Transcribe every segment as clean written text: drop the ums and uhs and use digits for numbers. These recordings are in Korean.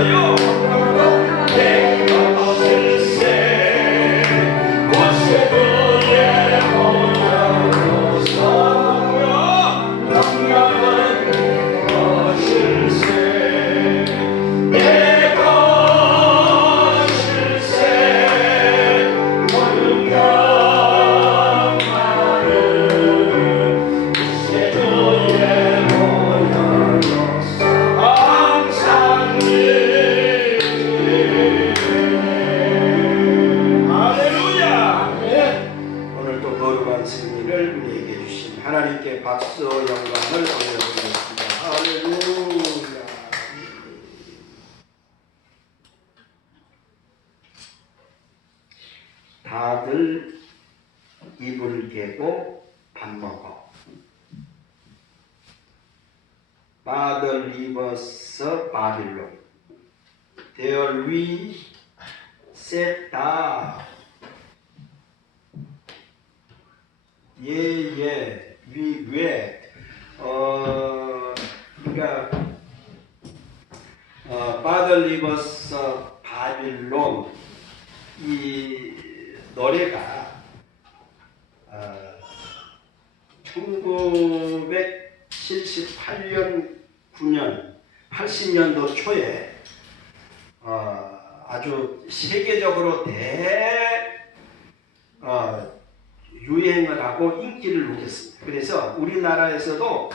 있어요. 내가 실세 고세도에 올라서서 명령은 내가 실세 내가 실세 모든 영광을 세도에 올라서서 항상 할렐루야. 오늘도 거룩한 승리를 우리에게 주신 하나님께 박수 영광을 올려드리겠습니다. 할렐루야. 다들 이불 개고 밥 먹어. Father leave us Babylon. There we sat down. 예, we were. 그러니까 Father leave us Babylon. 이 노래가 1978년 9년 80년도 초에 아주 세계적으로 유행을 하고 인기를 누렸습니다. 그래서 우리나라에서도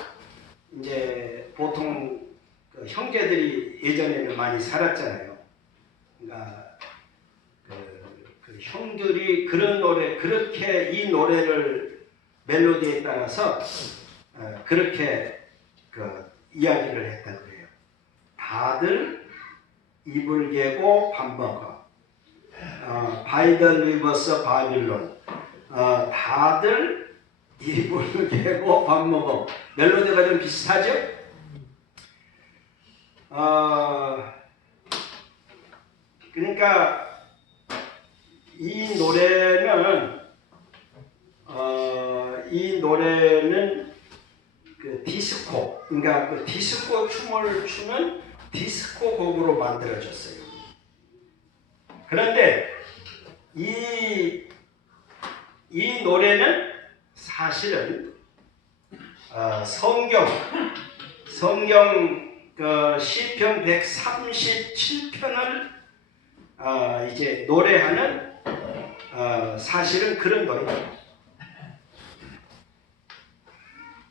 이제 보통 그 형제들이 예전에는 많이 살았잖아요. 그러니까 그 형들이 그런 노래, 그렇게 이 노래를 멜로디에 따라서 그렇게 그 이야기를 했다 그래요. 다들 이불 개고 밥 먹어. By the rivers 바빌론. 다들 이불 개고 밥 먹어. 멜로디가 좀 비슷하죠? 그러니까 이 노래는 그 디스코, 그러니까 그 디스코 춤을 추는 디스코 곡으로 만들어졌어요. 그런데 이 노래는 사실은 성경 그 시편 137편을 이제 노래하는 사실은 그런 노래입니다.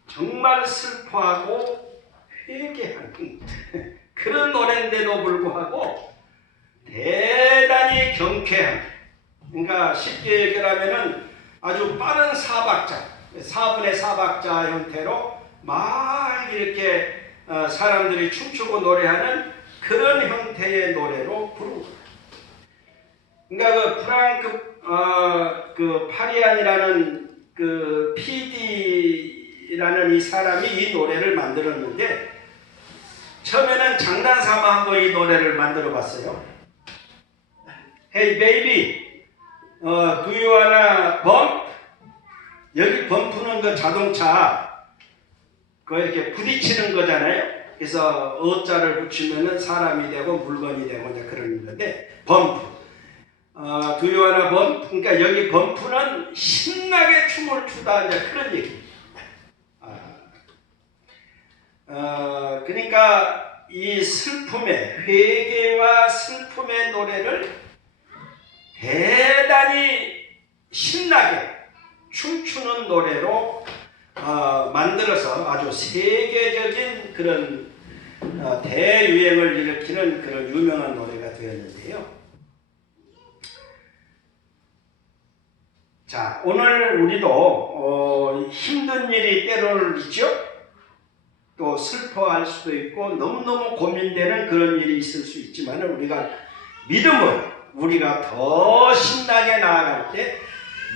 정말 슬퍼하고 회개하는 그런 노래인데도 불구하고 대단히 경쾌한, 그러니까 쉽게 얘기하면은 아주 빠른 4분의 4박자 형태로 막 이렇게 사람들이 춤추고 노래하는 그런 형태의 노래로 부르고. 그러니까 그 프랑크 그 파리안이라는 그 PD라는 이 사람이 이 노래를 만들었는데 처음에는 장난삼아 한번 이 노래를 만들어봤어요. Hey baby, do you wanna bump? 여기 범프는 그 자동차 그 이렇게 부딪히는 거잖아요. 그래서 어자를 붙이면은 사람이 되고 물건이 되고 이제 그런 건데 범프. Do you wanna bump? 그러니까 여기 범프는 신나게 춤을 추다 이제 그런 얘기입니다. 그러니까 이 슬픔의 회개와 슬픔의 노래를 대단히 신나게 춤추는 노래로 만들어서 아주 세계적인 그런 대유행을 일으키는 그런 유명한 노래가 되었는데요. 자, 오늘 우리도 힘든 일이 때로는 있죠. 또 슬퍼할 수도 있고 너무너무 고민되는 그런 일이 있을 수 있지만 우리가 믿음으로 우리가 더 신나게 나아갈 때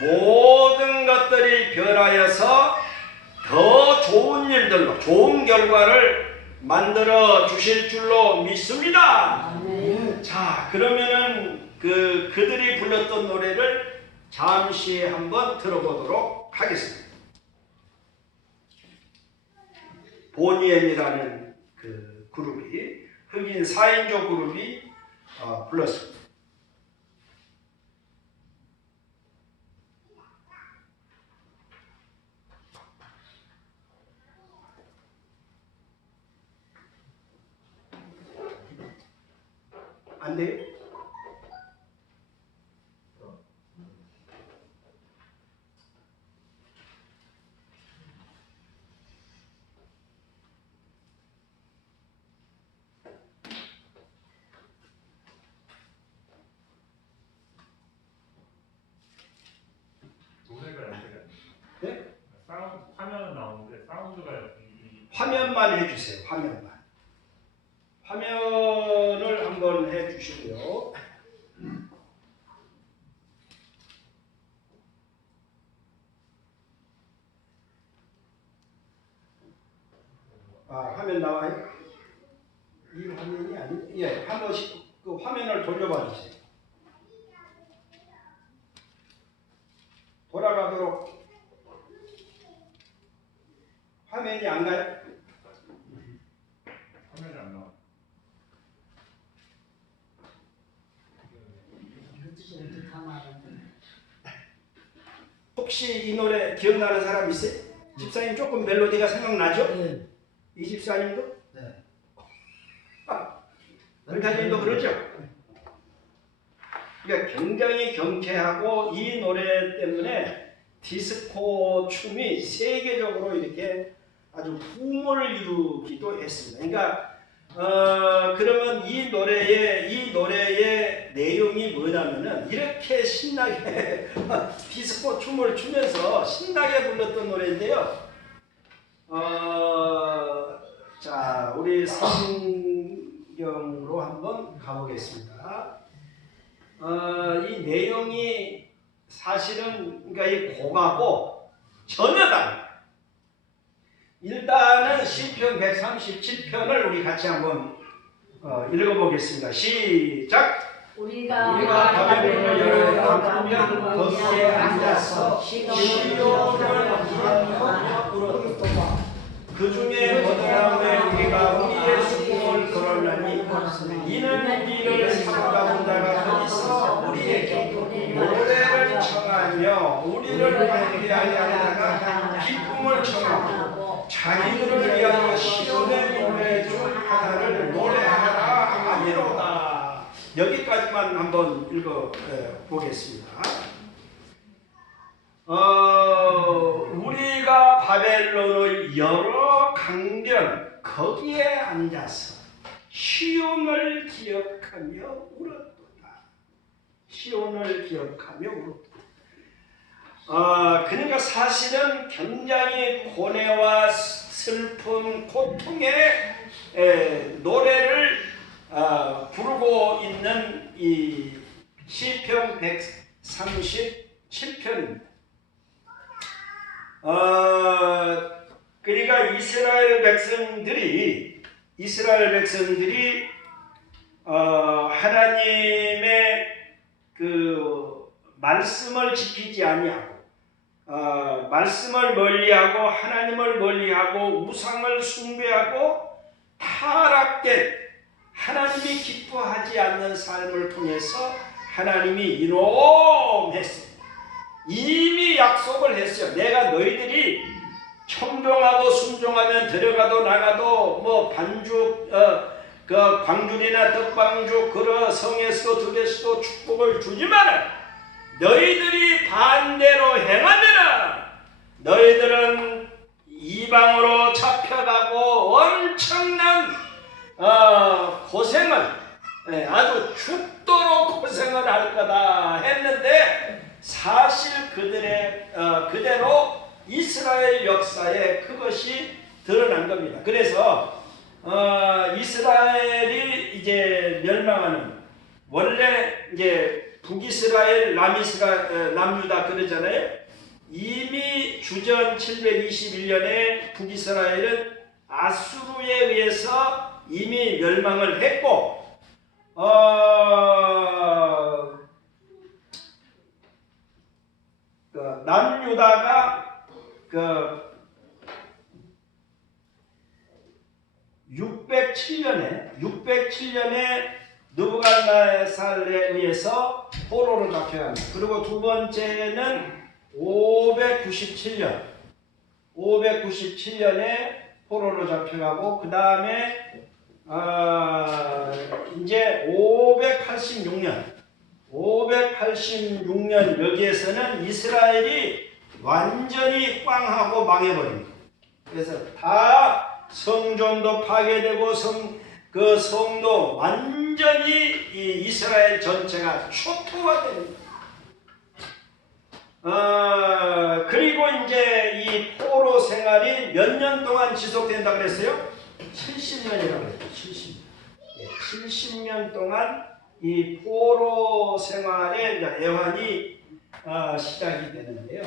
모든 것들이 변하여서 더 좋은 일들로 좋은 결과를 만들어 주실 줄로 믿습니다. 자, 그러면은 그들이 불렀던 노래를 잠시 한번 들어보도록 하겠습니다. 보니엠이라는 그 그룹이 흑인 4인조 그룹이 불렀습니다. 안 돼요? 노래가 연결이 안 돼. 네? 화면은 나오는데 사운드가 화면만 해주세요. 화면만. 화면을 한번 해주시고요. 화면 나와요? 이 화면이 아니? 예, 한 번씩 그 화면을 돌려봐 주세요. 돌아가도록. 화면이 안 가요? 화면이 안 나와. 혹시 이 노래 기억나는 사람 있어요? 집사님 조금 멜로디가 생각나죠? 네. 이 집사님도? 네. 은타님도 그러죠? 그러니까 굉장히 경쾌하고 이 노래 때문에 디스코 춤이 세계적으로 이렇게 아주 붐을 이루기도 했습니다. 그러니까 그러면 이 노래의 내용이 뭐냐면은 이렇게 신나게 디스코 춤을 추면서 신나게 불렀던 노래인데요. 자, 우리 성경으로 한번 가보겠습니다. 이 내용이 사실은 그러니까 이 곡하고 전혀 달라요. 일단은 시편 137편을 우리 같이 한번 읽어보겠습니다. 시작! 우리가 바벨론을 열어가면 거기에 앉아서 시온을 기억하며 울었도다. 그 중에 거듭남에 우리가 우리의 수공을 걸었나니 이는 우리를 삼가 본다가 거기서 우리에게 노래를 청하며 우리를 함께하게 하다가 기쁨을 청하고 자기들을 위하여 시온의 노래 중 하나를 노래하라 하니로다. 여기까지만 한번 읽어 보겠습니다. 우리가 바벨론의 여러 강변 거기에 앉아서 시온을 기억하며 울었도다. 시온을 기억하며 울었도다. 그러니까 사실은 굉장히 고뇌와 슬픔, 고통의 노래를 부르고 있는 이 시편 137편입니다. 그러니까 이스라엘 백성들이 하나님의 그 말씀을 지키지 아니하고 말씀을 멀리하고 하나님을 멀리하고 우상을 숭배하고 타락된 하나님이 기뻐하지 않는 삶을 통해서 하나님이 이놈했습니다. 이미 약속을 했어요. 내가 너희들이 청종하고 순종하면 들어가도 나가도 뭐 반죽 그 광줄이나 떡방죽 그러 성에서도 들에서도 축복을 주지만은 너희들이 반대로 행하면은 너희들은 이방으로 잡혀가고 엄청난 고생을 아주 죽도록 고생을 할 거다 했는데 사실 그대로 이스라엘 역사에 그것이 드러난 겁니다. 그래서 이스라엘이 이제 멸망하는 원래 이제 북이스라엘, 남유다 그러잖아요. 이미 주전 721년에 북이스라엘은 아수르에 의해서 이미 멸망을 했고 남유다가 607년에 느부갓네살에 의해서 포로로 잡혀갑니다. 그리고 두 번째는 597년에 포로로 잡혀가고 그 다음에 이제 586년 여기에서는 이스라엘이 완전히 꽝하고 망해버립니다. 그래서 다 성전도 파괴되고 그 성도 완전히 이 이스라엘 전체가 초토화됩니다. 그리고 이제 이 포로 생활이 몇 년 동안 지속된다 그랬어요? 70년이라고 그랬죠. 70년. 70년 동안 이 포로 생활의 애환이 시작이 되는데요.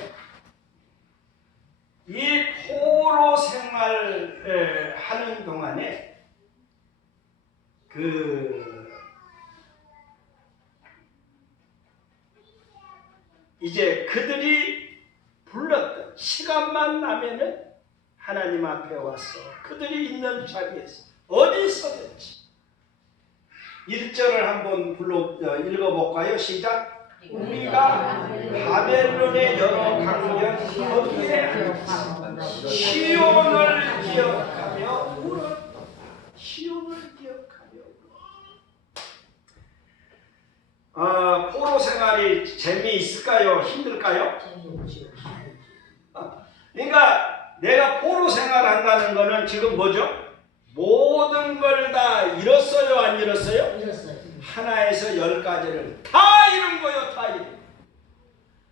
이 포로 생활을 하는 동안에 이제 그들이 불렀던 시간만 나면은 하나님 앞에 와서 그들이 있는 자리에서 어디서든지 1절을 한번 읽어볼까요? 시작. 우리가 바벨론의 여러 강변 거기에 앉아 시온을 기억하며 울었다. 시온을 기억하며 울었다. 포로 생활이 재미있을까요? 힘들까요? 그러니까 내가 포로 생활한다는 거는 지금 뭐죠? 모든 걸 다 잃었어요? 안 잃었어요? 잃었어요. 하나에서 10가지를 다 잃은 거예요. 다 잃은.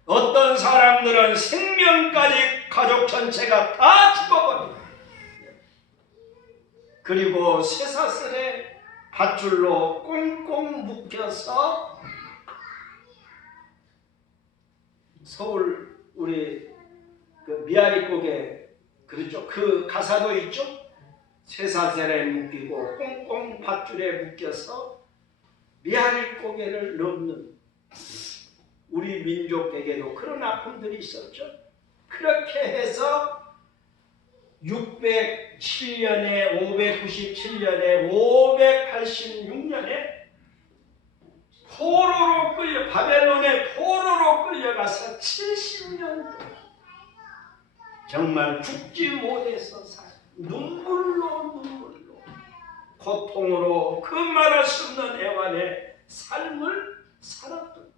어떤 사람들은 생명까지 가족 전체가 다 죽어버립니다. 그리고 쇠사슬에 밧줄로 꽁꽁 묶여서 서울 우리 그 미아리곡에 그렇죠? 그 가사도 있죠? 쇠사슬에 묶이고 꽁꽁 밧줄에 묶여서 미아리고개를 넘는 우리 민족에게도 그런 아픔들이 있었죠. 그렇게 해서 607년에 597년에 586년에 포로로 바벨론의 포로로 끌려가서 70년 동안 정말 죽지 못해서 눈물로 고통으로 그 말할 수 없는 애환의 삶을 살았던 거예요.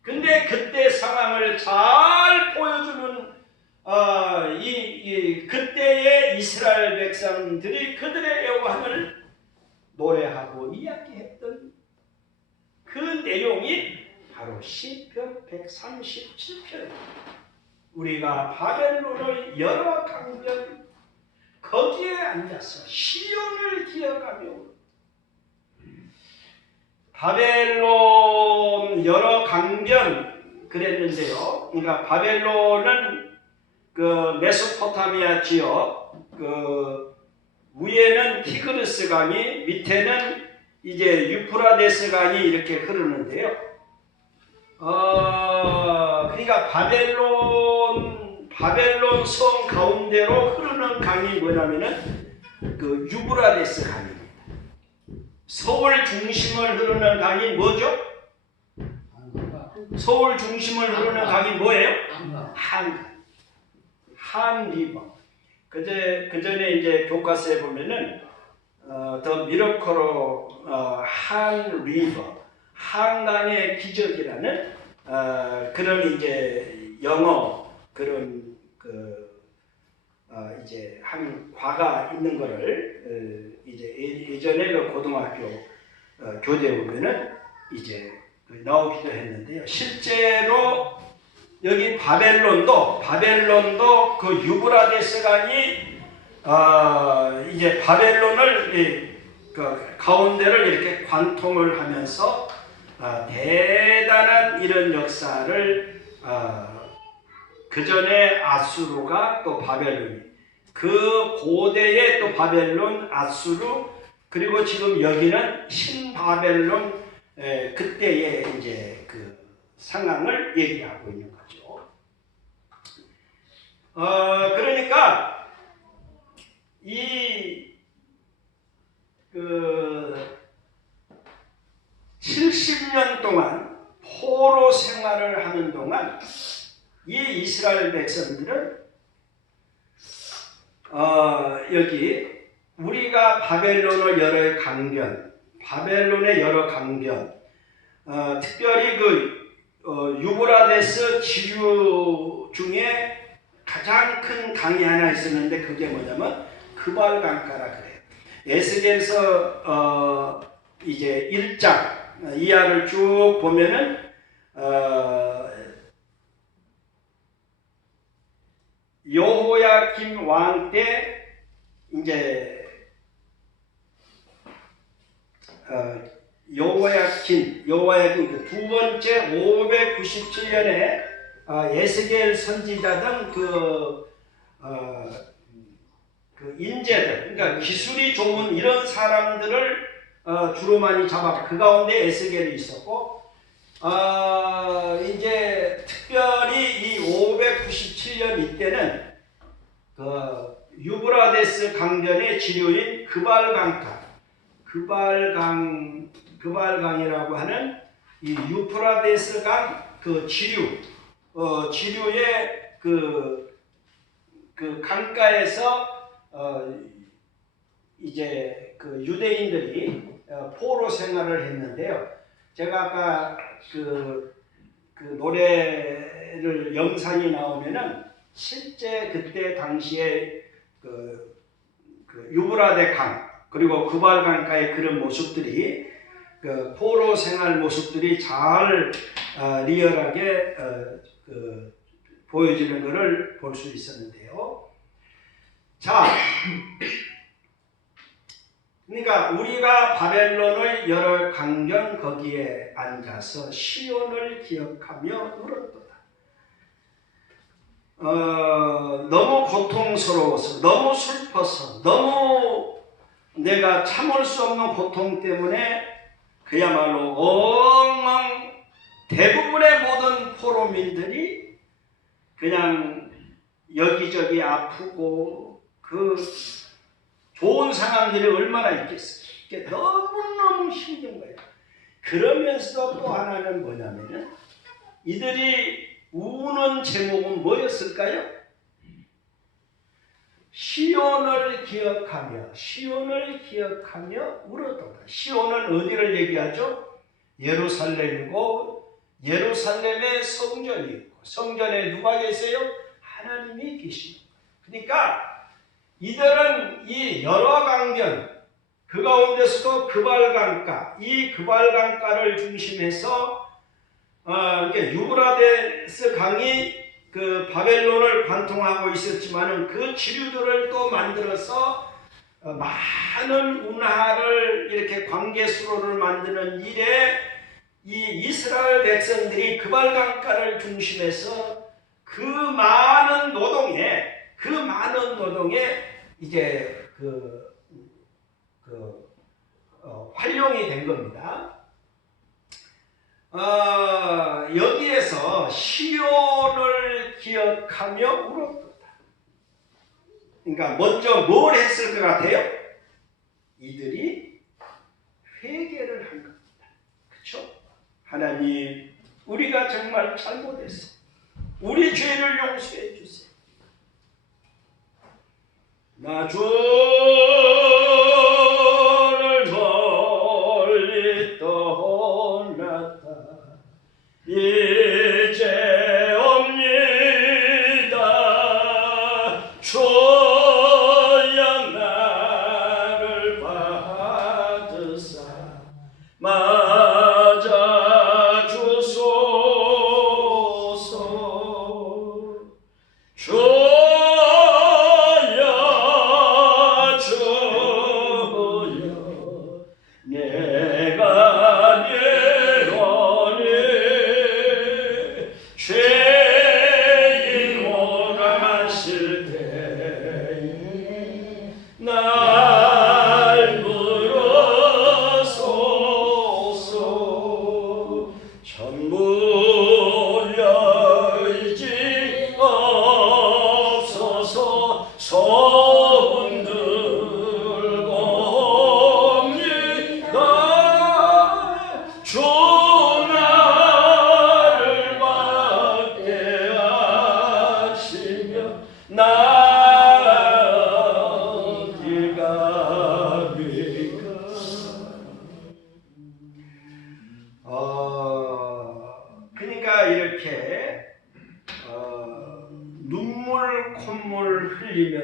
근데 그때 상황을 잘 보여주는 그때의 이스라엘 백성들이 그들의 애환을 노래하고 이야기했던 그 내용이 바로 시편 137편. 우리가 바벨론의 여러 강변 거기에 앉아서 시온을 기억하며 바벨론 여러 강변 그랬는데요. 그러니까 바벨론은 그 메소포타미아 지역 그 위에는 티그르스 강이 밑에는 이제 유프라데스 강이 이렇게 흐르는데요. 그러니까 바벨론 성 가운데로 흐르는 강이 뭐냐면은 그 유브라데스 강입니다. 서울 중심을 흐르는 강이 뭐죠? 서울 중심을 흐르는 강이 뭐예요? 한 리버. 그 전에 이제 교과서에 보면은 더 미러커로 한 리버, 한강의 기적이라는 그런 이제 영어 그런 이제 한 과가 있는 거를 이제 예전에 그 고등학교 교재에 보면은 이제 나오기도 했는데요. 실제로 여기 바벨론도 그 유브라데스 강이 이제 바벨론을 그 가운데를 이렇게 관통을 하면서 대단한 이런 역사를 그 전에 아수르가 또 바벨론이 그 고대의 또 바벨론 아수르 그리고 지금 여기는 신바벨론 그때의 이제 그 상황을 얘기하고 있는 거죠. 그러니까 이 70년 동안 포로 생활을 하는 동안 이 이스라엘 백성들은 여기 우리가 바벨론의 여러 강변, 특별히 유브라데스 지류 중에 가장 큰 강이 하나 있었는데 그게 뭐냐면 그발 강가라 그래요. 에스겔서 이제 1장 이하를 쭉 보면은 여호야김 왕 때 이제 여호야김 두 번째 597년에 에스겔 선지자 등 그 인재들, 그러니까 기술이 좋은 이런 사람들을 주로 많이 잡았고 그 가운데 에스겔이 있었고 이제 특별히 이 597년 이때는 그 유브라데스 강변의 지류인 그발강이라고 하는 이 유프라데스 강 그 지류의 그 강가에서 이제 그 유대인들이 포로 생활을 했는데요. 제가 아까 그 노래를 영상이 나오면은 실제 그때 당시에 그 유브라데 강 그리고 그발 강가의 그런 모습들이 그 포로 생활 모습들이 잘 리얼하게 보여지는 것을 볼 수 있었는데요. 자, 그러니까 우리가 바벨론의 여러 강변 거기에 앉아서 시온을 기억하며 울었도다. 너무 고통스러워서, 너무 슬퍼서, 너무 내가 참을 수 없는 고통 때문에 그야말로 엉망 대부분의 모든 포로민들이 그냥 여기저기 아프고 그 좋은 상황들이 얼마나 있겠어요. 이게 너무너무 힘든 거예요. 그러면서도 또 하나는 뭐냐면은 이들이 우는 제목은 뭐였을까요? 시온을 기억하며 울었도다. 시온은 어디를 얘기하죠? 예루살렘이고 예루살렘에 성전이 있고 성전에 누가 계세요? 하나님이 계십니다. 그러니까 이들은 이 여러 강변 그 가운데서도 그발강가 이 그발강가를 중심해서 유브라데스 강이 그 바벨론을 관통하고 있었지만은 그 지류들을 또 만들어서 많은 운하를 이렇게 관계수로를 만드는 일에 이 이스라엘 백성들이 그발강가를 중심해서 그 많은 노동에 이제 활용이 된 겁니다. 여기에서 시온을 기억하며 울었다. 그러니까 먼저 뭘 했을 것 같아요? 이들이 회개를 한 겁니다. 그렇죠? 하나님, 우리가 정말 잘못했어. 우리 죄를 용서해 주세요. 나 주를 멀리 떠났다. 이제 옵니다. 주여 나를 받으사 맞아 주소서. 주여 내가 내오니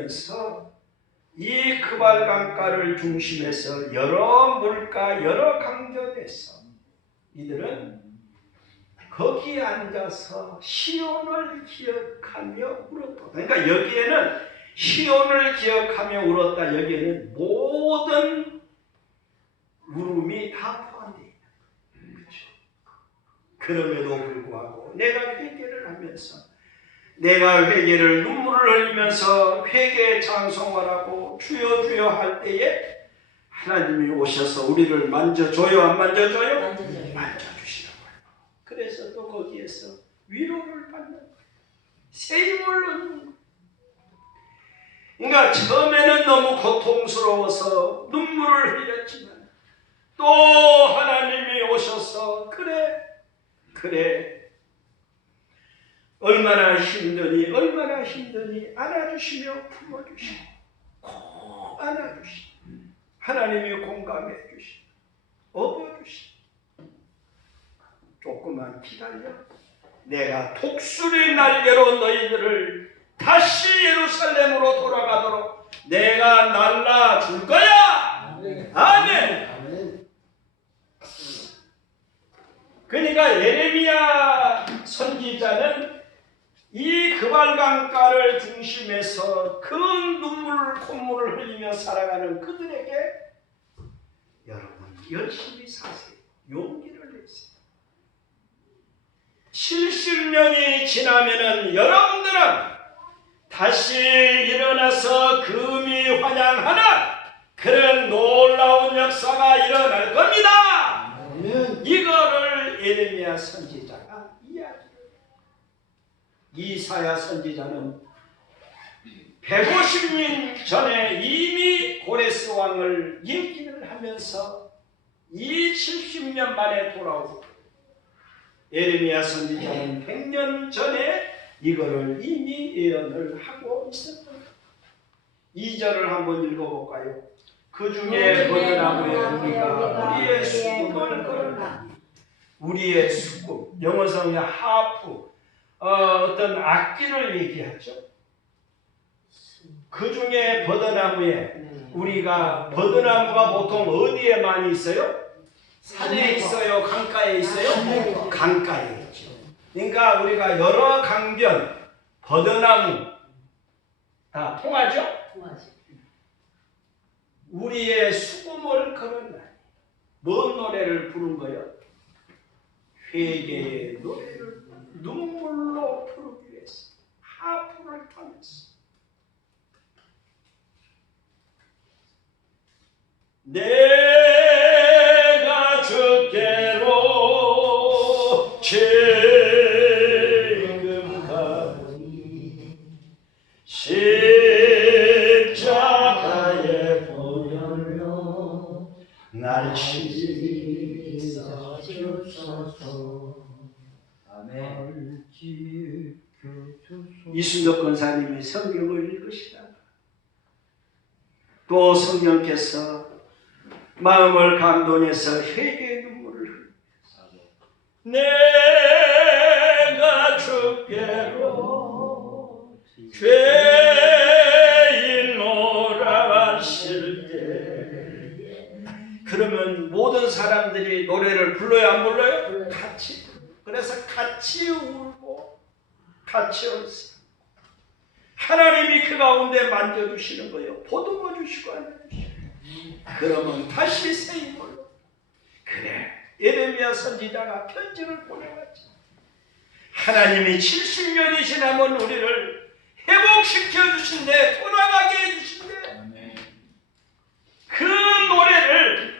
흘리면서 이 그발강가를 중심해서 여러 물가, 여러 강변에서 이들은 거기에 앉아서 시온을 기억하며 울었다. 그러니까 여기에는 시온을 기억하며 울었다. 여기에는 모든 울음이 다 포함되어 있는 거예요. 그렇죠? 그럼에도 불구하고 내가 회개를 하면서 내가 회개를 눈물을 흘리면서 회개 찬송을 하고 주여 주여 할 때에 하나님이 오셔서 우리를 만져줘요, 안 만져줘요? 만져주시라고요. 그래서 또 거기에서 위로를 받는 거예요. 새 힘을 얻는 거예요. 그러니까 처음에는 너무 고통스러워서 눈물을 흘렸지만 또 하나님이 오셔서 그래 얼마나 힘드니 안아주시며 품어주시고 꼭 안아주시고 하나님이 공감해 주시고 업어주시고 조금만 기다려 내가 독수리 날개로 너희들을 다시 예루살렘으로 돌아가도록 내가 날라줄 거야. 아멘. 그러니까 예레미야 선지자는 이 그발강가를 중심해서 그 콧물을 흘리며 살아가는 그들에게 여러분 열심히 사세요. 용기를 내세요. 70년이 지나면은 여러분들은 다시 일어나서 금이 환영하는 그런 놀라운 역사가 일어날 겁니다. 이거를 예레미야 선지자가 이야기를 해요. 이사야 선지자는 150년 전에 이미 고레스 왕을 임기를 하면서 이 70년 만에 돌아오고 예레미야 선지자는 100년 전에 이거를 이미 예언을 하고 있었던 거예요. 2절을 한번 읽어볼까요? 그 중에 버드나무에 우리가 우리의 수금을 걸었나니 우리의 수금, 영어성의 하프, 어떤 악기를 얘기하죠. 그 중에 버드나무에 우리가 버드나무가 보통 어디에 많이 있어요? 산에 있어요? 강가에 있어요? 강가에 있죠. 그러니까 우리가 여러 강변, 버드나무 다 통하죠? 통하지. 우리의 수금을 걸었나니 뭔 노래를 부른 거예요? 회개의 노래를 눈물로 부르기 위해서 하프를 타면서 내가 주께로 지금 가니 십자가의 보혈로 날 씻어 주소서. 아멘. 이순덕 권사님이 성경을 읽으시다가 또 성령께서 마음을 감동해서 회개의 눈물을 흘리면서 내가 주께로 죄인노라 하실 때 그러면 모든 사람들이 노래를 불러요 안 불러요? 같이. 그래서 같이 울고 같이 옳습니다. 하나님이 그 가운데 만져주시는 거예요. 보듬어 주시고 안아주시고. 그러면 다시 새 힘으로. 그래, 예레미야 선지자가 편지를 보내왔지. 하나님이 70년이 지나면 우리를 회복시켜 주신대, 돌아가게 해주신대. 그 노래를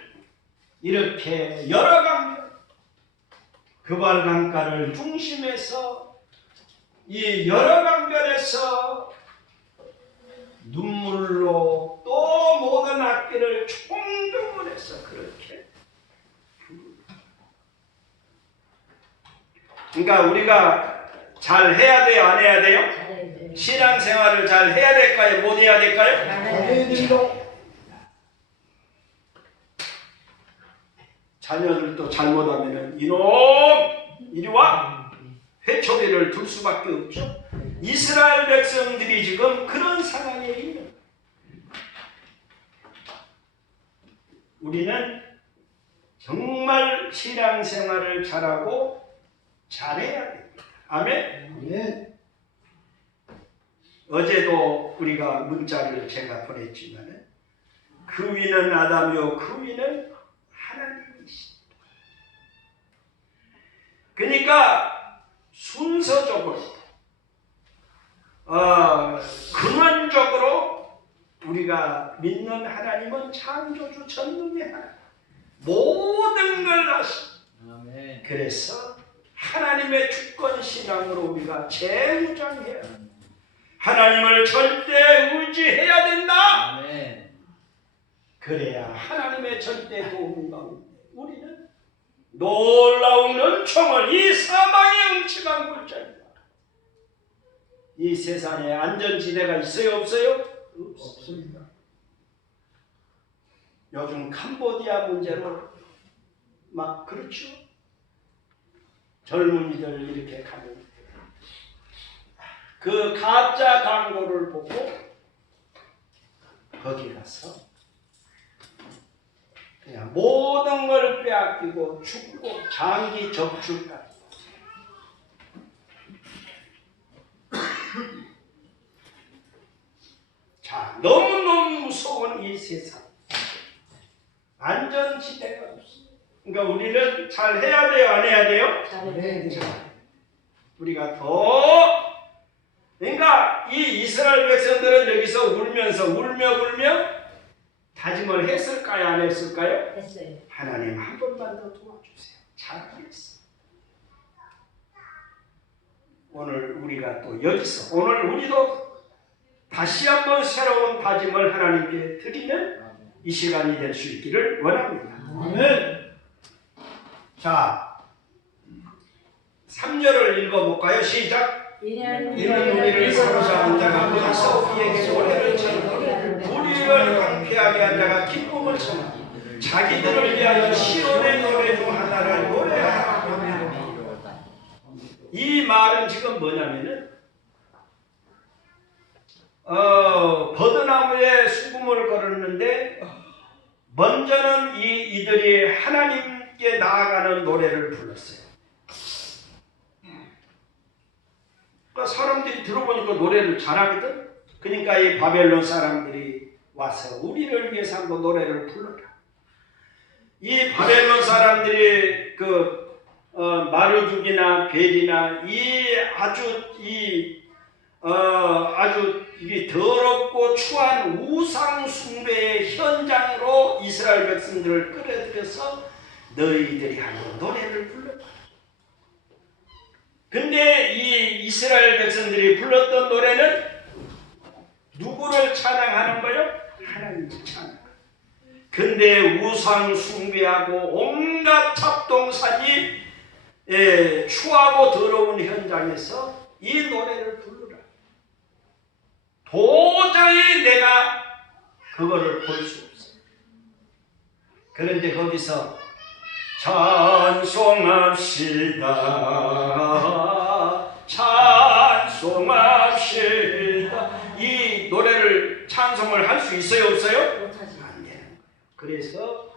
이렇게 여러 강변, 그발강가를 중심해서 이 여러 강변에서 눈물로 또 모든 악기를 총동원해서 그렇게 그러니까 우리가 잘 해야 돼요? 안 해야 돼요? 신앙생활을 잘 해야 될까요? 못 해야 될까요? 자녀들도 잘못하면 이놈 이리 와! 회초리를 둘 수밖에 없죠. 이스라엘 백성들이 지금 그런 상황에 있는 거예요. 우리는 정말 신앙생활을 잘하고 잘해야 됩니다. 아멘? 아멘. 어제도 우리가 문자를 제가 보냈지만 그 위는 아담이요 그 위는 하나님이십니다. 그러니까 순서적으로 근원적으로 우리가 믿는 하나님은 창조주 전능의 하나님, 모든 걸 아십니다. 아멘. 그래서 하나님의 주권 신앙으로 우리가 재무장해야 합니다. 하나님을 절대 의지해야 된다. 아멘. 그래야 하나님의 절대 도움 가운데 우리는 놀라운 은총을, 이 사망의 음침한 골짜기다. 이 세상에 안전지대가 있어요 없어요? 없습니다. 요즘 캄보디아 문제로 막 그렇죠. 젊은이들 이렇게 가면 그 가짜 광고를 보고 거기 가서 그냥 모든 걸 빼앗기고 죽고 장기 적출까지. 자, 너무너무 무서운 이 세상. 안전지대가 없습니다. 그러니까 우리는 잘 해야 돼요, 안 해야 돼요? 네. 우리가 더, 그러니까 이 이스라엘 백성들은 여기서 울며 불며 다짐을 했을까요, 안 했을까요? 했어요. 하나님 한 번만 더 도와주세요. 잘하겠어. 오늘 우리가 또 여기서 오늘 우리도 다시 한번 새로운 다짐을 하나님께 드리는 이 시간이 될 수 있기를 원합니다. 아멘. 자, 3절을 읽어볼까요? 시작. 이는 우리를 사로잡은 자가 어디서 우리에게 노래를 쳐나 우리를 황폐하게 한 자가 기쁨을 쳐나 자기들을 위하여 시온의 노래 중 하나를 노래하라. 이 말은 지금 뭐냐면은 버드나무에 수금을 걸었는데 먼저는 이들이 하나님께 나아가는 노래를 불렀어요. 그러니까 사람들이 들어보니까 노래를 잘하거든. 그러니까 이 바벨론 사람들이 와서 우리를 위해서 한번 노래를 불러라. 이 바벨론 사람들이 마르죽이나 벨이나 아주 이 더럽고 추한 우상 숭배의 현장으로 이스라엘 백성들을 끌어들여서 너희들이 한번 노래를 불러라. 근데 이 이스라엘 백성들이 불렀던 노래는 누구를 찬양하는 거예요? 하나님을 찬양. 근데 우상 숭배하고 온갖 잡동사니 추하고 더러운 현장에서 이 노래를 부르라. 도저히 내가 그거를 볼 수 없어요. 그런데 거기서 찬송합시다. 찬송합시다. 이 노래를 찬송을 할 수 있어요 없어요? 못하지. 안 되는 거예요. 그래서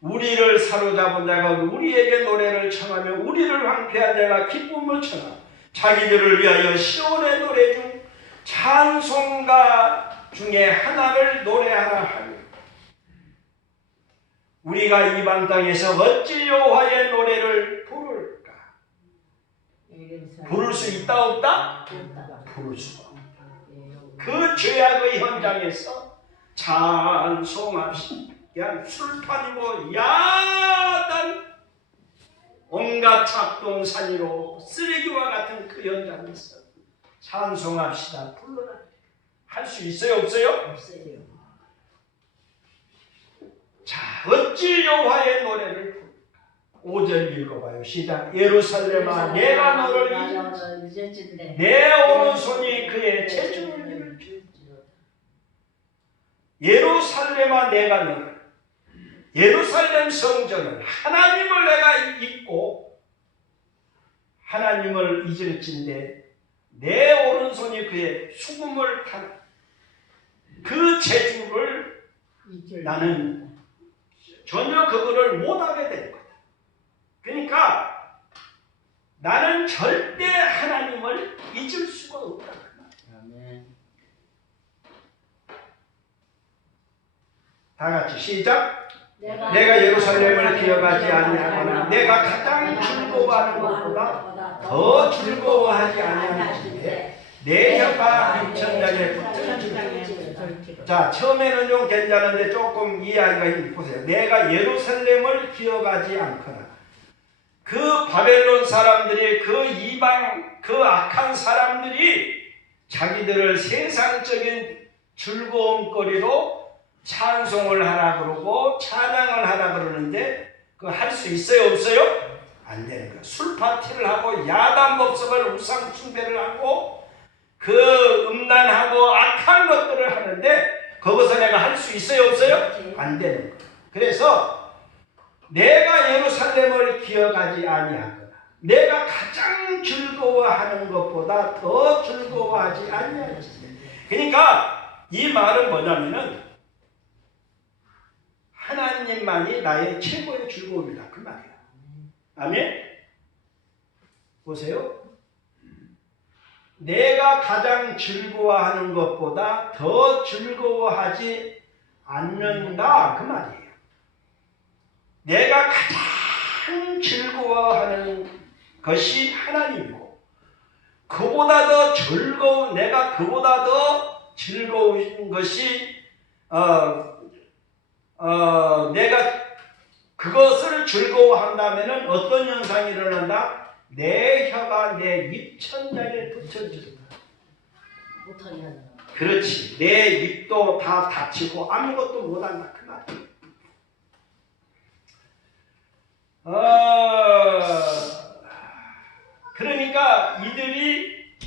우리를 사로잡은 자가 우리에게 노래를 청하며 우리를 황폐한 자가 기쁨을 청하 자기들을 위하여 시온의 노래 중 찬송가 중에 하나를 노래하라 하며 우리가 이방 땅에서 어찌 여호와의 노래를 부를까? 부를 수 있다 없다? 부를 수가 없다. 그 죄악의 현장에서 찬송합시다. 그냥 술판이고 야단 온갖 잡동사니로 쓰레기와 같은 그 현장에서 찬송합시다. 불러라. 할 수 있어요 없어요? 없어요. 자, 어찌 여호와의 노래를 부를까? 5절 읽어봐요. 시작. 예루살렘아 내가 너를 잊었지 내 오른손이 그의 체중을 이룰지. 예루살렘아 내가 너를, 예루살렘 성전은 하나님을 내가 잊고 하나님을 잊을진데 내 오른손이 그의 수금을 타는 그 재주를 나는 전혀 그거를 못하게 된 거다. 그러니까 나는 절대 하나님을 잊을 수가 없다. 아멘. 다 같이 시작. 내가 예루살렘을 기억하지 아니하거나 내가 가장 즐거워하는 것보다 더 즐거워하지 아니하는데 내 혀가 육천장에 붙은 줄. 자, 처음에는 좀 괜찮은데 조금 이해하기가 힘들어요. 보세요. 내가 예루살렘을 기억하지 않거나 그 바벨론 사람들이 그 이방 그 악한 사람들이 자기들을 세상적인 즐거움거리로 찬송을 하라 그러고 찬양을 하라 그러는데 그거 할 수 있어요 없어요? 안 되는 거야. 술 파티를 하고 야단 법석을 우상 숭배를 하고 그 음란하고 악한 것들을 하는데 거기서 내가 할 수 있어요 없어요? 안 되는 거야. 그래서 내가 예루살렘을 기억하지 아니하거나 내가 가장 즐거워하는 것보다 더 즐거워하지 아니하지. 그러니까 이 말은 뭐냐면은 하나님만이 나의 최고의 즐거움이다. 그 말이야. 아멘? 보세요. 내가 가장 즐거워하는 것보다 더 즐거워하지 않는다. 그 말이에요. 내가 가장 즐거워하는 것이 하나님이고 내가 그보다 더 즐거운 것이 내가 그것을 즐거워한다면 어떤 현상이 일어난다? 내 혀가 내 입천장에 붙여진다. 못하게 하잖아. 그렇지. 내 입도 다 닫히고 아무것도 못한다. 그 말이야. 그러니까 이들이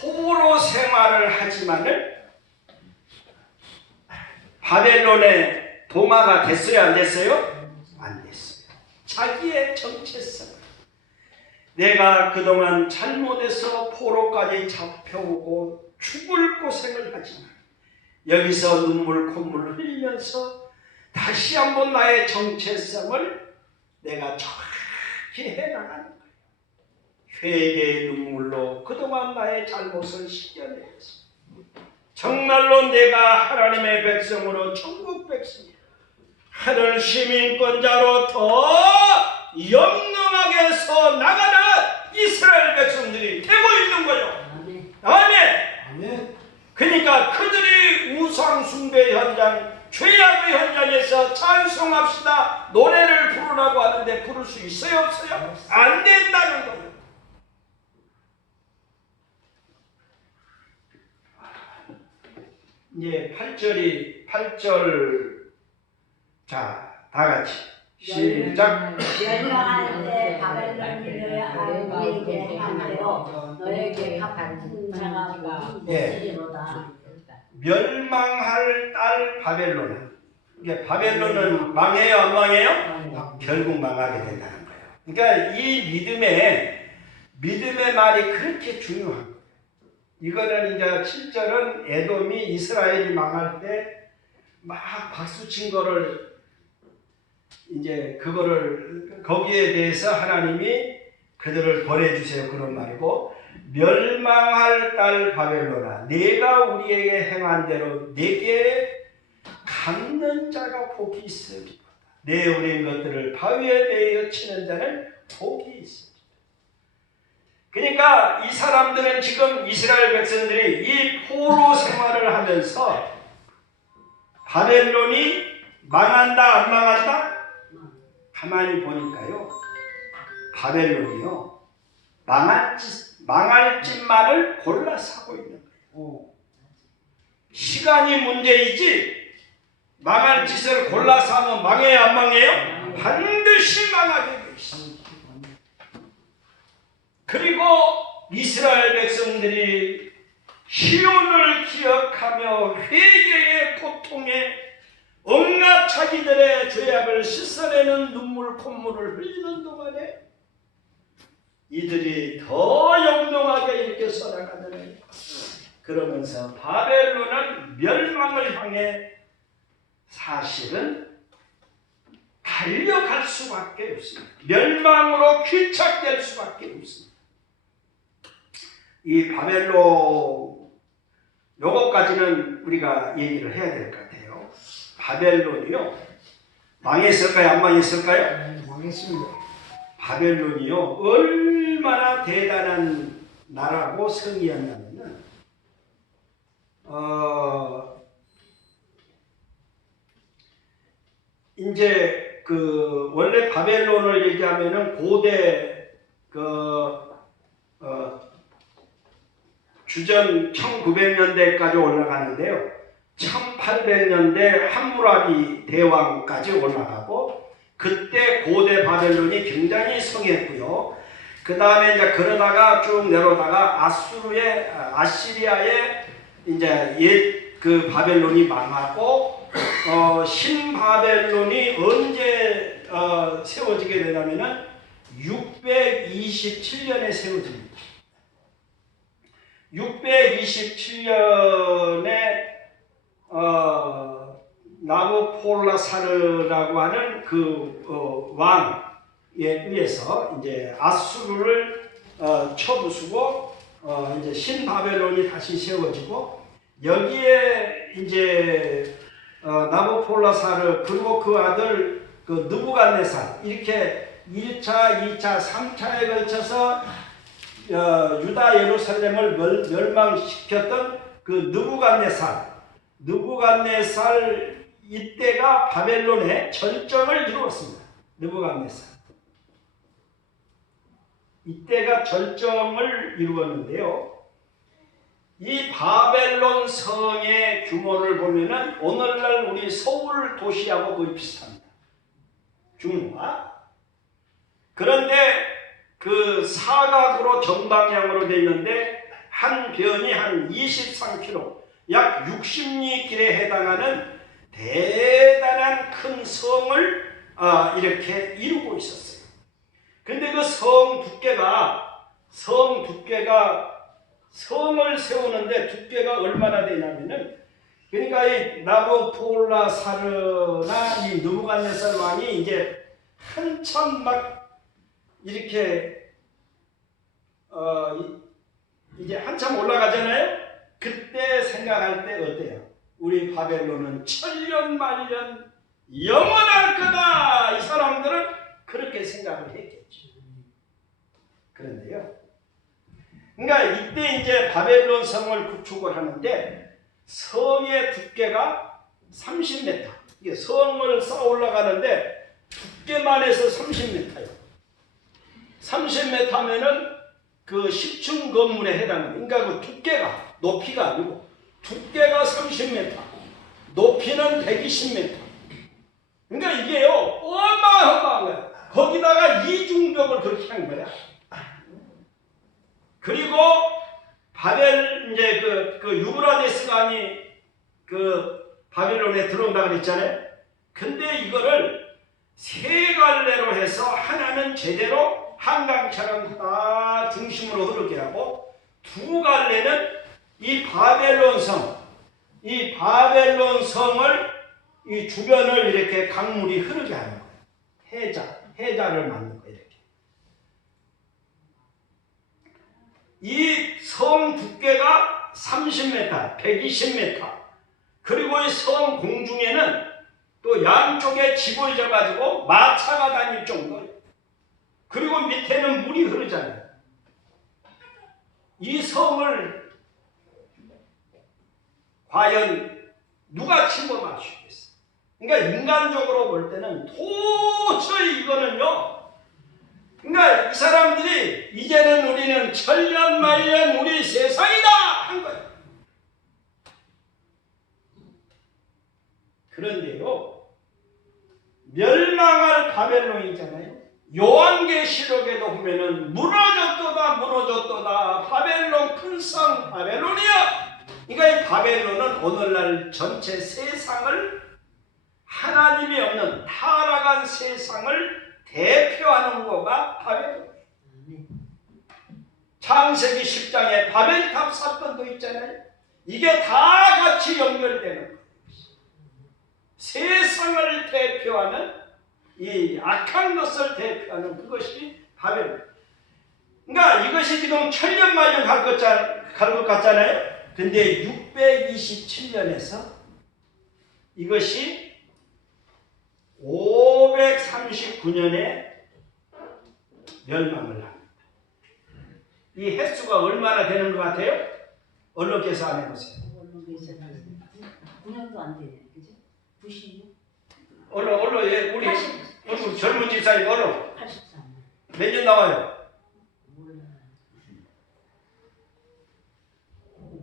포로 생활을 하지만은 바벨론의 도마가 됐어요? 안 됐어요? 안 됐어요. 자기의 정체성. 내가 그동안 잘못해서 포로까지 잡혀오고 죽을 고생을 하지만 여기서 눈물 콧물 흘리면서 다시 한번 나의 정체성을 내가 정확히 해나가는 거예요. 회개의 눈물로 그동안 나의 잘못을 씻겨내서 정말로 내가 하나님의 백성으로 천국 백성이야. 하늘 시민권자로 더 영롱하게 서 나가는 이스라엘 백성들이 되고 있는 거예요. 아멘. 그러니까 그들이 우상 숭배 현장, 죄악의 현장에서 찬송합시다 노래를 부르라고 하는데 부를 수 있어요 없어요? 안 된다는 거예요. 이제 8절 자 다같이 시작. 멸망할 때 바벨론이 너희에게 행한 대로 너희에게 갚은 자가 없으리로다. 멸망할 딸 바벨론. 이게 바벨론은 망해요 안 망해요? 결국 망하게 된다는 거예요. 그러니까 이 믿음의 말이 그렇게 중요한 거예요. 이거는 이제 7절은 에돔이 이스라엘이 망할 때 막 박수친 거를 이제 그거를 거기에 대해서 하나님이 그들을 벌해주세요 그런 말이고, 멸망할 딸 바벨론아 네가 우리에게 행한 대로 네게 갚는 자가 복이 있으리로다. 내 우린 것들을 바위에 매여 치는 자는 복이 있으리로다. 그러니까 이 사람들은 지금 이스라엘 백성들이 이 포로 생활을 하면서 바벨론이 망한다 안 망한다? 가만히 보니까요 바벨론이요 망할 짓만을 골라서 하고 있는 거예요. 시간이 문제이지 망할 짓을 골라서 하면 망해요 안 망해요? 반드시 망하게 돼 있어요. 그리고 이스라엘 백성들이 시온을 기억하며 회개의 고통에 온갖 자기들의 죄악을 씻어내는 눈물 콧물을 흘리는 동안에 이들이 더 영롱하게 이렇게 살아가더래요. 그러면서 바벨론은 멸망을 향해 사실은 달려갈 수밖에 없습니다. 멸망으로 귀착될 수밖에 없습니다. 이 바벨론 요거까지는 우리가 얘기를 해야 될 것 같아요. 바벨론이요 망했을까요? 안 망했을까요? 망했습니다. 바벨론이요 얼마나 대단한 나라고 성이었냐면은 이제 그 원래 바벨론을 얘기하면은 고대 주전 1900년대까지 올라가는데요. 1800년대 함무라비 대왕까지 올라가고 그때 고대 바벨론이 굉장히 성했고요. 그 다음에 이제 그러다가 쭉 내려오다가 아시리아의 이제 옛 그 바벨론이 망하고 신바벨론이 언제 세워지게 되냐면은 627년에 세워집니다. 627년에 나부콜라사르라고 하는 그 왕에 의해서 이제 아수르를 쳐부수고 이제 신바벨론이 다시 세워지고 여기에 이제 나부콜라사르 그리고 그 아들 그 느부갓네살 이렇게 1차, 2차, 3차에 걸쳐서 유다 예루살렘을 멸망시켰던 그 느부갓네살 이때가 바벨론의 절정을 이루었습니다. 느부갓네살 이때가 절정을 이루었는데요. 이 바벨론 성의 규모를 보면은 오늘날 우리 서울 도시하고 거의 비슷합니다. 규모가. 그런데 그 사각으로 정방향으로 되어 있는데 한 변이 한 23km, 약 60리 길에 해당하는 대단한 큰 성을 이렇게 이루고 있었어요. 근데 그 성 두께가 성을 세우는데 두께가 얼마나 되냐면은 그러니까 이 나부콜라사르나 이 느부갓네살 왕이 이제 한참 막 이렇게 이제 한참 올라가잖아요. 그때 생각할 때 어때요? 우리 바벨론은 천년만년 영원할 거다. 이 사람들은 그렇게 생각을 했겠죠. 그런데요. 그러니까 이때 이제 바벨론 성을 구축을 하는데 성의 두께가 30m. 이게 성을 쌓아 올라가는데 두께만 해서 30m예요. 30m면은 그 10층 건물에 해당합니다. 그러니까 그 두께가 높이가 아니고 두께가 30m, 높이는 120m. 그러니까 이게요 어마어마한 거야. 거기다가 이중벽을 그렇게 한 거야. 그리고 이제 그 유브라데스강이 그 바벨론에 들어온다 그랬잖아요. 근데 이거를 세 갈래로 해서 하나는 제대로 한강처럼 다 중심으로 흐르게 하고 두 갈래는 이 바벨론 성을 이 주변을 이렇게 강물이 흐르게 하는 거예요. 해자를 만든 거예요. 이렇게. 이 성 두께가 30m, 120m. 그리고 이 성 공중에는 또 양쪽에 집을 져가지고 마차가 다닐 정도예요. 그리고 밑에는 물이 흐르잖아요. 이 성을 과연 누가 침범할 수 있겠어요? 그러니까 인간적으로 볼 때는 도저히 이거는요. 그러니까 이 사람들이 이제는 우리는 천년만년 우리 세상이다 한 거예요. 그런데요. 멸망할 바벨론이잖아요. 요한계시록에도 보면은 무너졌도다 바벨론 큰 성 바벨론이야. 그러니까 이 바벨론은 오늘날 전체 세상을 하나님이 없는 타락한 세상을 대표하는 거가 바벨론이에요. 창세기 10장에 바벨탑 사건도 있잖아요. 이게 다 같이 연결되는 거예요. 세상을 대표하는 이 악한 것을 대표하는 그것이 바벨. 그러니까 이것이 지금 천년만년 갈 것 같잖아요. 근데 627년에서 이것이 539년에 멸망을 합니다. 이 횟수가 얼마나 되는 것 같아요? 얼른 계산해 보세요. 9년도 안 되네, 그지? 96? 얼른 예, 우리 젊은 집사님 얼른 83. 몇 년 나와요? 몰라.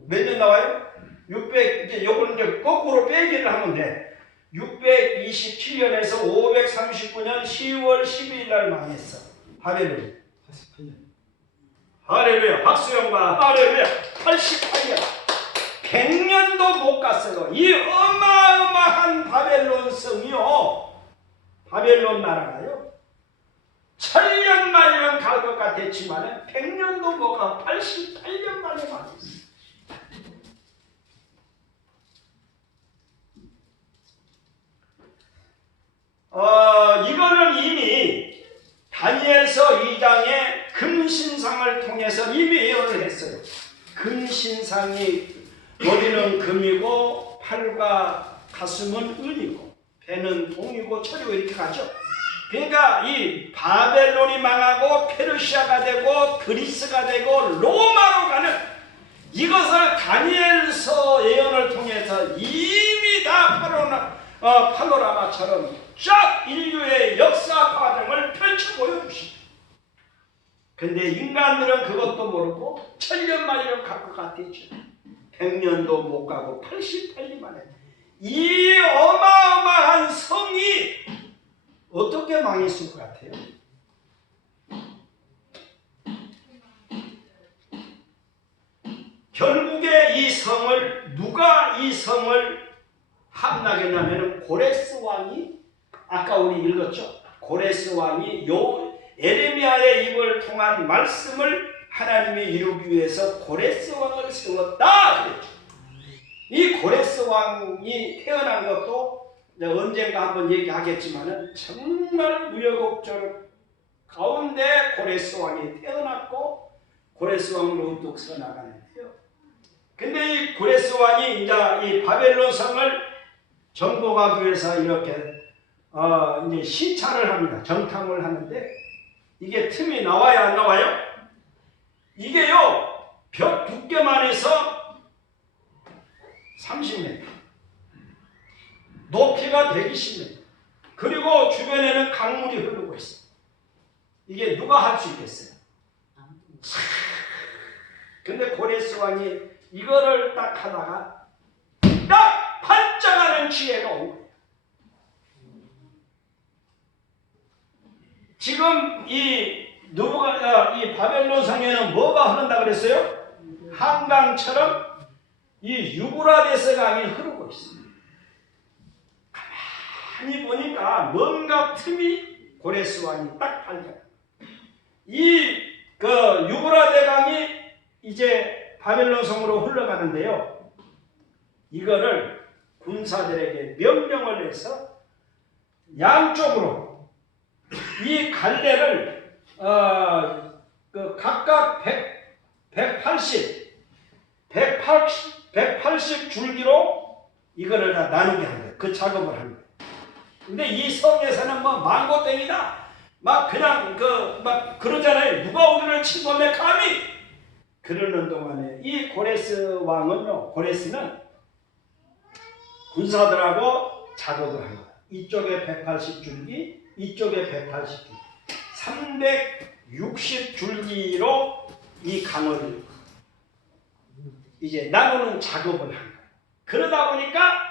몇 년 나와요? 600 이제 요거는 이제 거꾸로 빼기를 하면 돼. 627년에서 539년 10월 12일 날 망했어. 할렐루야. 88년. 할렐루야. 박수영과 할렐루야. 88년. 100년도 못 갔어요. 이 어마어마한 바벨론 성이요. 바벨론 나라가요. 천년만년 갈 것 같았지만 100년도 못 가. 88년 만에 망했어. 이거는 이미 다니엘서 2장의 금신상을 통해서 이미 예언을 했어요. 금신상이 머리는 금이고 팔과 가슴은 은이고 배는 동이고 철이고 이렇게 가죠. 그러니까 이 바벨론이 망하고 페르시아가 되고 그리스가 되고 로마로 가는 이것을 다니엘서 예언을 통해서 이미 다 파노라마처럼 쫙 인류의 역사 과정을 펼쳐 보여주십니다. 근데 인간들은 그것도 모르고 천년만년 갈 것 같았죠. 100년도 못 가고 88년 만에 이 어마어마한 성이 어떻게 망했을 것 같아요? 결국에 이 성을 누가 이 성을 함락했냐면 고레스 왕이 아까 우리 읽었죠. 고레스 왕이 에레미야의 입을 통한 말씀을 하나님이 이루기 위해서 고레스 왕을 세웠다 그랬죠. 이 고레스 왕이 태어난 것도 언젠가 한번 얘기하겠지만은 정말 우여곡절 가운데 고레스 왕이 태어났고 고레스 왕으로 우뚝 서나가는데요. 근데 이 고레스 왕이 이제 이 바벨론 성을 정복하기 위해서 이렇게 이제 시찰을 합니다. 정탐을 하는데 이게 틈이 나와야 안 나와요? 이게요 벽 두께만 해서 30m, 높이가 120m, 그리고 주변에는 강물이 흐르고 있어요. 이게 누가 할 수 있겠어요? 근데 고레스 왕이 이거를 딱 하다가 딱 반짝하는 기회가 온 거예요. 지금 이 바벨론 성에는 뭐가 흐른다 그랬어요? 한강처럼 이 유브라데스 강이 흐르고 있어요. 가만히 보니까 뭔가 틈이 고레스 왕이 딱 발견. 유브라데 강이 이제 바벨론 성으로 흘러가는데요. 이거를 군사들에게 명령을 해서 양쪽으로 이 갈래를 각각 180 줄기로 이거를 다 나누게 한 거예요. 그 작업을 한 거예요. 근데 이 성에서는 뭐 망고땡이다. 막 그냥 막 그러잖아요. 누가 우리를 침범해 감히. 그러는 동안에 이 고레스 왕은요, 고레스는 군사들하고 작업을 한 거예요. 이쪽에 180줄기, 이쪽에 180줄기. 360줄기로 이 강을 이제 나누는 작업을 한 거예요. 그러다 보니까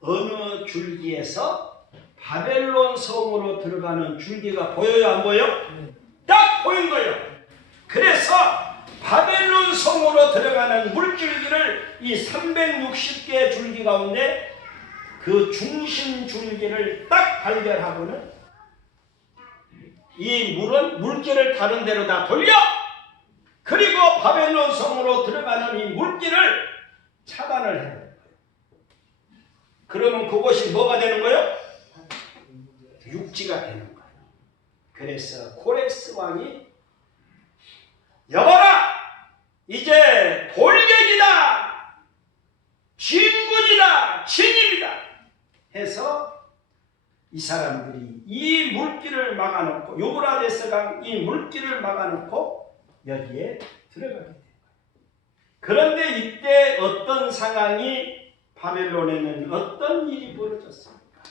어느 줄기에서 바벨론 성으로 들어가는 줄기가 보여요, 안 보여요? 딱 보인 거예요. 그래서 바벨론 성으로 들어가는 물줄기를 이 360개의 줄기 가운데 그 중심 줄기를 딱 발견하고는 이 물은 물결을 다른 데로 다 돌려 그리고 바벨론 성으로 들어가는 이 물길을 차단을 해야 돼요. 그러면 그곳이 뭐가 되는 거예요? 육지가 되는 거예요. 그래서 고레스 왕이 여봐라! 이제 돌격이다! 진군이다! 진입이다! 해서 이 사람들이 이 물길을 막아놓고 요브라데스 강 이 물길을 막아놓고 여기에 들어가게 된 거예요. 그런데 이때 어떤 상황이 바벨론에는 어떤 일이 벌어졌습니까?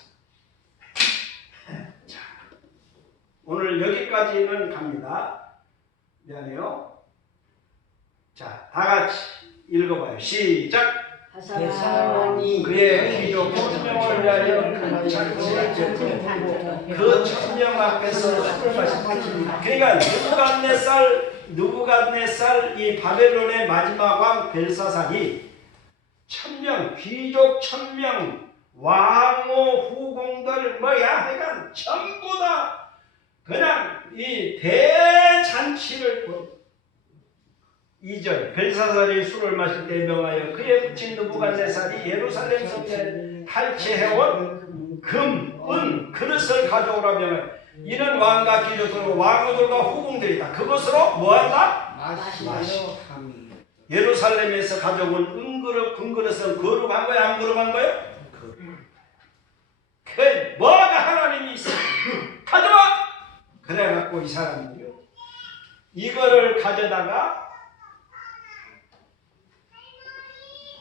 자, 오늘 여기까지는 갑니다. 미안해요. 자, 다 같이 읽어봐요. 시작! 하사반이 그의 귀족 천명을 위하여 큰 잔치를 베풀고 그 천명 앞에서 술을 마십니다. 그러니까 느부갓네살 이 바벨론의 마지막 왕 벨사살이 천명 귀족 천명 왕후 후궁들 뭐야 하여간 전부 다 그냥 이 대잔치를 2절 벨사살이 술을 마실 때 명하여 그의 부친 느부갓네살이 예루살렘 성전에 탈취해온 금, 은, 그릇을 가져오라 명하여 이는 왕과 귀족들 왕후들과 후궁들이다. 그것으로 뭐한다? 마시며 예루살렘에서 가져온 은그릇, 금그릇은 거룩한 거야? 안 거룩한 거야? 그 뭐가 하나님이 있어? 가져와! 그래갖고 이 사람들이요 이거를 가져다가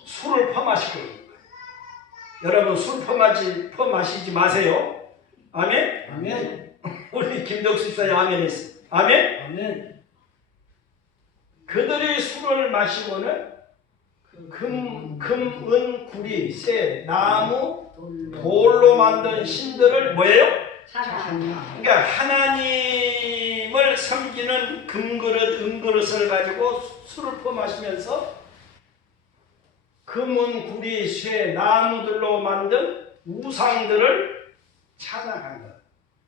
술을 퍼마시고 여러분 술 퍼마시지 마세요. 아멘? 아멘. 우리 김덕수 집사님 아멘 했어. 아멘? 아멘. 그들이 술을 마시고는 금, 은, 구리, 쇠, 나무, 돌로 만든 신들을 뭐예요? 그러니까 하나님을 섬기는 금그릇, 은그릇을 가지고 술을 퍼마시면서 금은, 구리, 쇠, 나무들로 만든 우상들을 찬양한 것.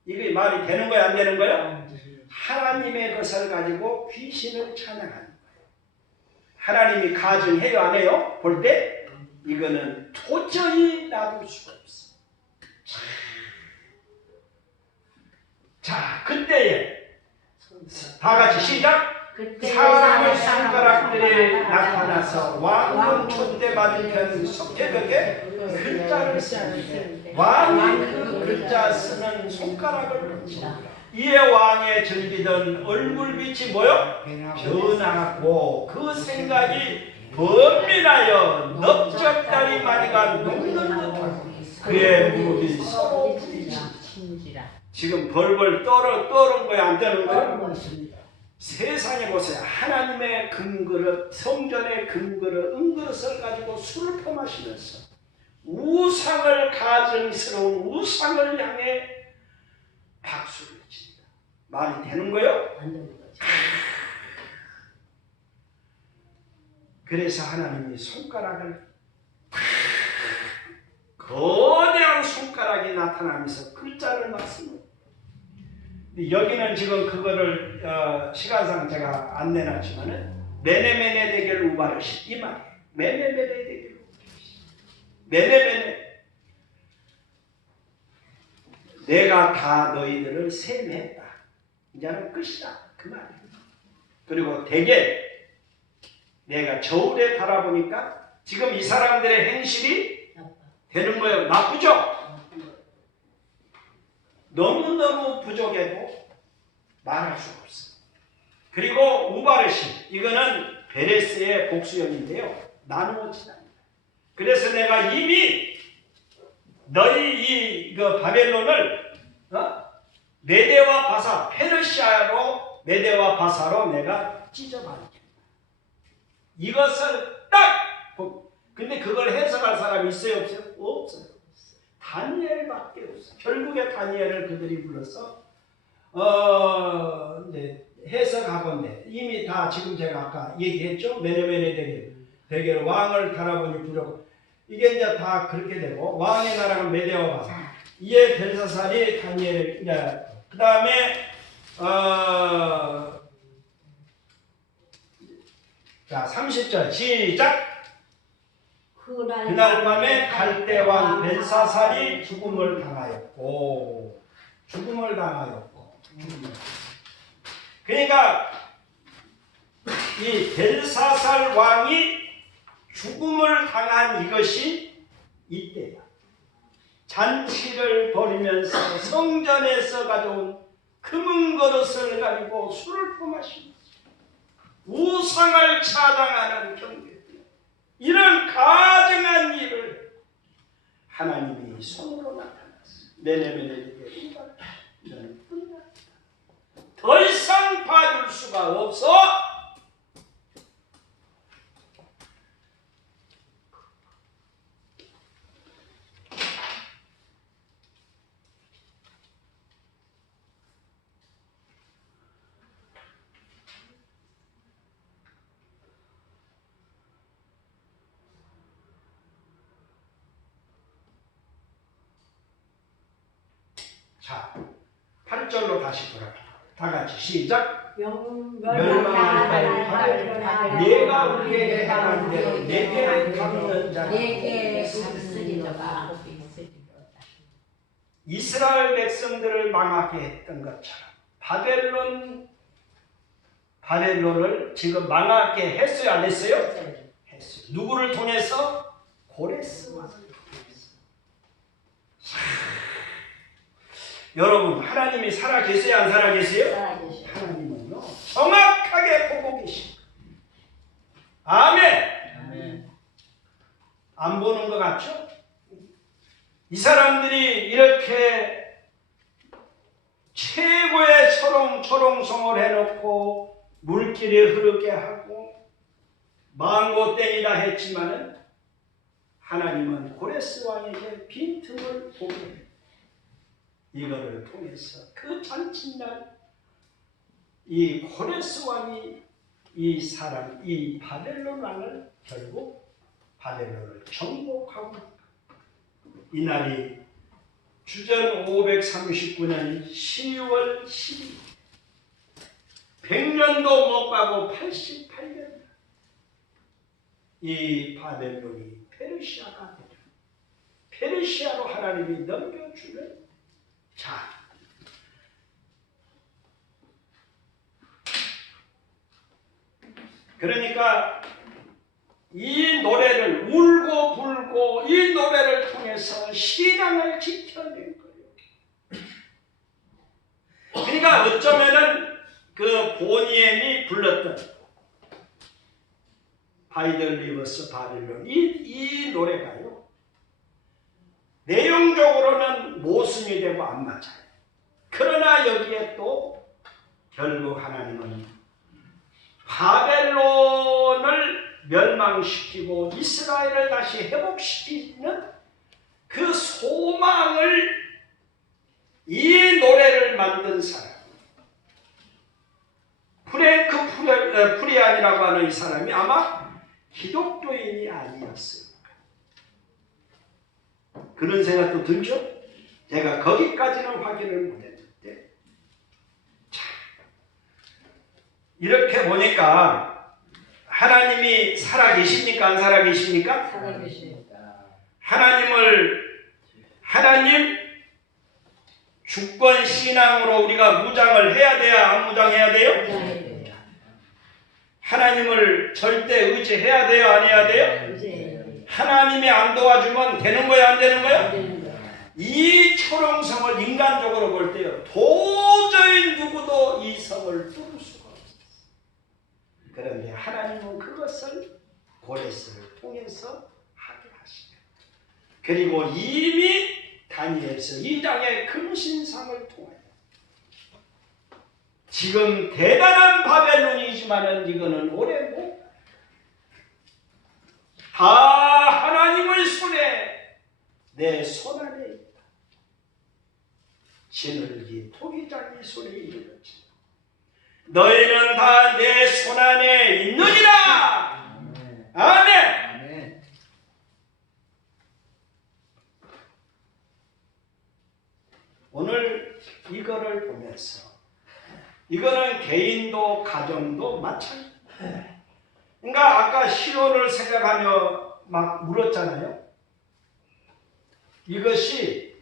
이게 말이 되는 거야, 안 되는 거야? 하나님의 것을 가지고 귀신을 찬양하는 거예요. 하나님이 가증해요, 안 해요? 볼 때 이거는 도저히 놔둘 수가 없어. 자, 그때에 다 같이 시작. 사람의 손가락들이 나타나서 왕은 촛대 맞은 편 석재벽에 글자를 쓰는데 왕이 그 글자 쓰는 손가락을 붙인다. 이에 왕의 즐기던 얼굴빛이 뭐요? 변하고 그 생각이 범민하여 넓적다리 마디가 녹는 듯하고 그의 무릎이 서로 부딪힌다. 지금 벌벌 떠는 거야, 안 떠는 거야? 세상에 보세요. 하나님의 금그릇, 성전의 금그릇, 은그릇을 가지고 술을 퍼마시면서 우상을 가증스러운 우상을 향해 박수를 친다. 말이 되는 거요? 안 되는 거지. 그래서 하나님이 손가락을 거대한 손가락이 나타나면서 글자를 놨습니다. 여기는 지금 그거를 시간상 제가 안 내놨지만은 메네메네 대결 우바르시 이 말이에요. 메네메네 대결 우바르시. 메네메네 내가 다 너희들을 셈했다. 이제는 끝이다. 그 말이에요. 그리고 대개 내가 저울에 달아보니까 지금 이 사람들의 행실이 되는 거예요. 나쁘죠? 너무너무 부족하고 말할 수가 없어. 그리고 우바르시 이거는 베레스의 복수형인데요. 나누어지답니다. 그래서 내가 이미 너희 그 바벨론을 메대와 바사 페르시아로 메대와 바사로 내가 찢어버리겠다. 이것을 딱 근데 그걸 해석할 사람이 있어요, 없어요? 없어요. 다니엘밖에 없어. 결국에 다니엘을 그들이 불러서 이제 해석하건대 이미 다 지금 제가 아까 얘기했죠. 메네메네 대결 왕을 달아보니 부족. 이게 이제 다 그렇게 되고 왕의 나라는 메대와 바사. 이에 벨사살이 다니엘 그 다음에 자, 30절 시작. 그날 밤에 갈대왕 벨사살이 죽음을 당하였고. 그러니까 이 벨사살 왕이 죽음을 당한 이것이 이때야. 잔치를 벌이면서 성전에서 가져온 금은 그릇을 가지고 술을 퍼마시면서 우상을 찬양하는 경계, 이런 가증한 일을 하나님이 손으로 나타났어. 내 내면에 너는 끝났다. 더 이상 봐줄 수가 없어. 자, 8절로 다시 돌아가. 다 같이 시작. 멸망할 날 내가 우리에게 행한 대로 내게 갚는 자는 내게 갚으리로다. 이스라엘 백성들을 망하게 했던 것처럼 바벨론을 지금 망하게 했어요, 안 했어요? 했어요. 누구를 통해서? 고레스 왕을 통해서. 여러분, 하나님이 살아 계세요, 안 살아 계세요? 하나님은요, 정확하게 보고 계십니다. 아멘. 안 보는 것 같죠? 이 사람들이 이렇게 최고의 초롱초롱송을 해놓고 물길이 흐르게 하고 망고땡이다 했지만은 하나님은 고레스 왕에게 빈틈을 보게 해요. 이거를 통해서 그 잔칫날 이 고레스 왕이 이 바벨론 왕을 결국 바벨론을 정복하고, 이날이 주전 539년 12월 12일, 100년도 못 가고 88년, 이 바벨론이 페르시아가 되죠. 페르시아로 하나님이 넘겨주는. 자, 그러니까 이 노래를 울고 불고 이 노래를 통해서 신앙을 지켜낸 거예요. 그러니까 어쩌면은 그 보니엠이 불렀던 하이들 리버스 바빌론, 이 노래가요, 내용적으로는 모순이 되고 안 맞아요. 그러나 여기에 또 결국 하나님은 바벨론을 멸망시키고 이스라엘을 다시 회복시키는 그 소망을, 이 노래를 만든 사람, 프랭크 프리안이라고 하는 이 사람이 아마 기독교인이 아니었을까, 그런 생각도 들죠? 제가 거기까지는 확인을 못했는데, 자, 이렇게 보니까 하나님이 살아계십니까? 안 살아계십니까? 하나님 주권 신앙으로 우리가 무장을 해야 돼요? 안 무장해야 돼요? 하나님을 절대 의지해야 돼요? 안 해야 돼요? 하나님이 안 도와주면 되는 거야, 안 되는 거야? 이 초롱성을 인간적으로 볼 때요, 도저히 누구도 이 성을 뚫을 수가 없어요. 그런데 하나님은 그것을 고레스를 통해서 하게 하시고, 그리고 이미 다니엘서 2장의 금신상을 통하여 지금 대단한 바벨론이지만은 이거는 오래 못, 다 하나님의 손에, 내 손 안에 있다. 지늘기 토기장이 손에 있는지 너희는 다 내 손 안에 있느니라. 아멘. 오늘 이거를 보면서, 이거는 개인도 가정도 마찬가지예요. 그러니까 아까 시온을 생각하며 막 물었잖아요. 이것이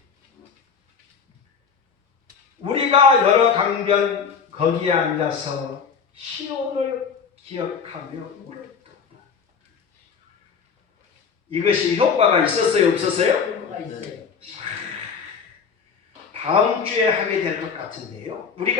우리가 여러 강변 거기에 앉아서 시온을 기억하며 울었다. 이것이 효과가 있었어요, 없었어요? 뭐가 있어요? 다음 주에 하게 될 것 같은데요. 우리가